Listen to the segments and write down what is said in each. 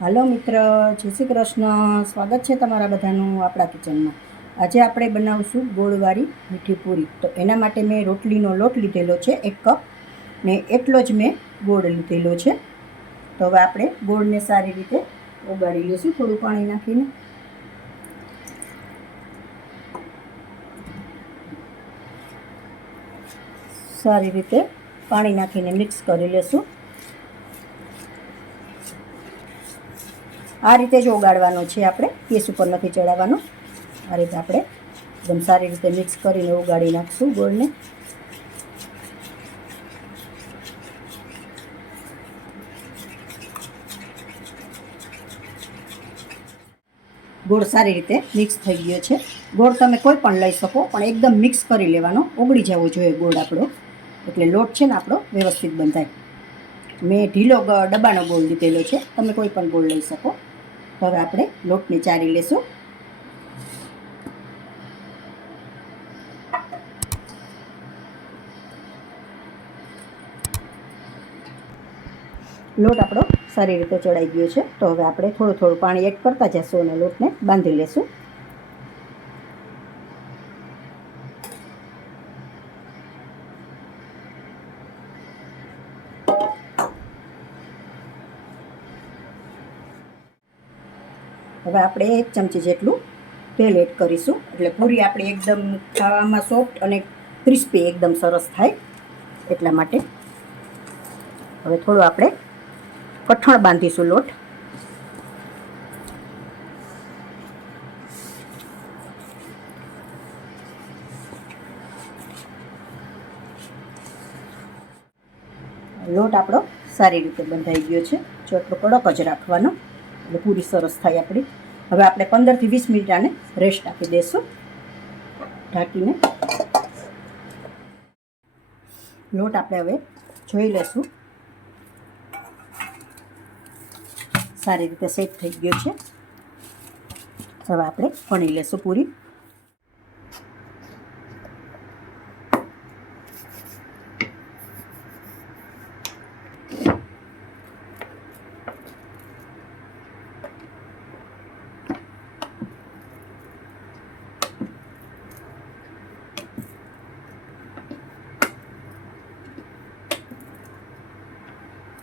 હાલો મિત્ર, જય શ્રી કૃષ્ણ. સ્વાગત છે તમારા બધાનું આપણા કિચનમાં. આજે આપણે બનાવશું ગોળવાળી મીઠી પૂરી. તો એના માટે મેં રોટલીનો લોટ લીધેલો છે 1 કપ, ને એટલો જ મેં ગોળ લીધેલો છે. તો હવે આપણે ગોળને સારી રીતે ઓગાળી લઈશું થોડું પાણી નાખીને. સારી રીતે પાણી નાખીને મિક્સ કરી લેશું. આ રીતે જ ઓગાળવાનો છે, આપણે ગેસ ઉપર નથી ચડાવવાનો. આ રીતે આપણે એકદમ સારી રીતે મિક્સ કરીને ઓગાળી નાખશું ગોળને. ગોળ સારી રીતે મિક્સ થઈ ગયો છે. ગોળ તમે કોઈ પણ લઈ શકો, પણ એકદમ મિક્સ કરી લેવાનો, ઓગળી જવો જોઈએ ગોળ આપણો, એટલે લોટ છે ને આપણો વ્યવસ્થિત બંધાય. મેં ઢીલો ડબ્બાનો ગોળ લીધેલો છે, તમે કોઈ પણ ગોળ લઈ શકો. હવે આપણે લોટને ચારી લેશું. લોટ આપણો સારી રીતે ચડાઈ ગયો છે. તો હવે આપણે થોડું થોડું પાણી એડ કરતા જઈશું અને લોટને બાંધી લેશું. હવે આપણે 1 ચમચી જેટલું તેલ એડ કરીશું, એટલે પૂરી આપણી એકદમ ખાવામાં સોફ્ટ અને ક્રિસ્પી એકદમ સરસ થાય એટલા માટે. હવે થોડું આપણે કઠણ બાંધીશું લોટ. લોટ આપણો સારી રીતે બંધાઈ ગયો છે. જો એટલો કડક જ રાખવાનો, એટલે પૂરી સરસ થાય આપણી. હવે આપણે 15 થી 20 મિનિટ આને રેસ્ટ આપી દઈશું ઢાંકીને. લોટ આપણે હવે જોઈ લઈશું, સારી રીતે સેટ થઈ ગયો છે. હવે આપણે વણી લઈશું પૂરી.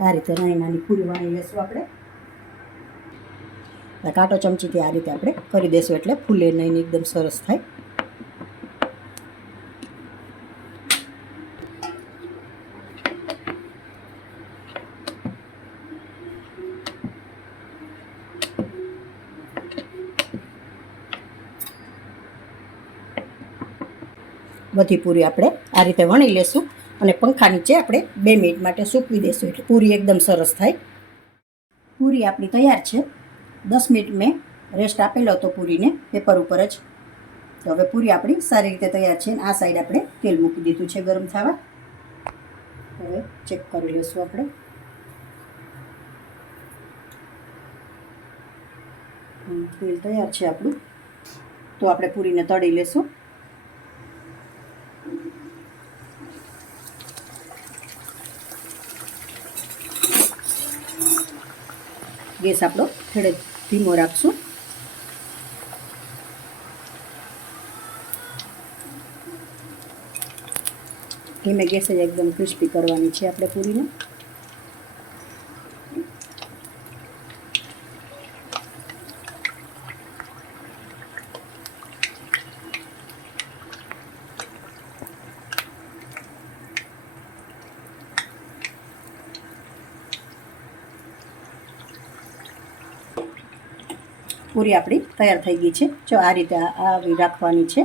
આ રીતે નાની નાની પૂરી વણી લઈશું આપણે. કાંટો ચમચીથી આ રીતે આપણે કરી દઈશું, એટલે ફૂલે નહીં, એકદમ સરસ થાય. બધી પૂરી આપણે આ રીતે વણી લેશું અને પંખા નીચે આપણે 2 મિનિટ માટે સૂકવી દઈશું, એટલે પૂરી એકદમ સરસ થાય. પૂરી આપણી તૈયાર છે. 10 મિનિટ મેં રેસ્ટ આપેલો હતો પૂરીને પેપર ઉપર જ. તો હવે પૂરી આપણી સારી રીતે તૈયાર છે. આ સાઈડ આપણે તેલ મૂકી દીધું છે ગરમ થવા. હવે ચેક કરી લઈશું આપણે. તેલ તૈયાર છે આપણું. તો આપણે પૂરીને તળી લેશું. ગેસ આપણો થોડો ધીમો રાખશું. ધીમે ગેસે એકદમ ક્રિસ્પી કરવાની છે આપણે પૂરીને. પૂરી આપણી તૈયાર થઈ ગઈ છે. જો આ રીતે આવી રાખવાની છે,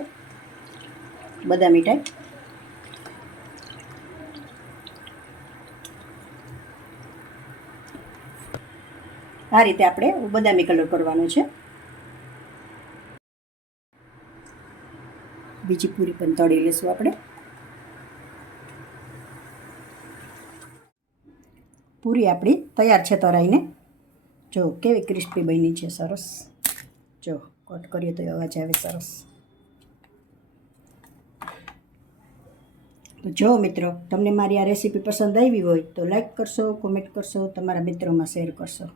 બદામી ટાઈપ. આ રીતે આપણે બદામી કલર કરવાનો છે. બીજી પૂરી પણ તળી લઈશું આપણે. પૂરી આપણી તૈયાર છે તળાઈને. જો કેવી ક્રિસ્પી બની છે, સરસ. જો કટ કરીએ તો અવાજ આવે સરસ. તો જો મિત્રો, તમને મારી આ રેસીપી પસંદ આવી હોય તો લાઈક કરશો, કોમેન્ટ કરશો, તમારા મિત્રોમાં શેર કરશો.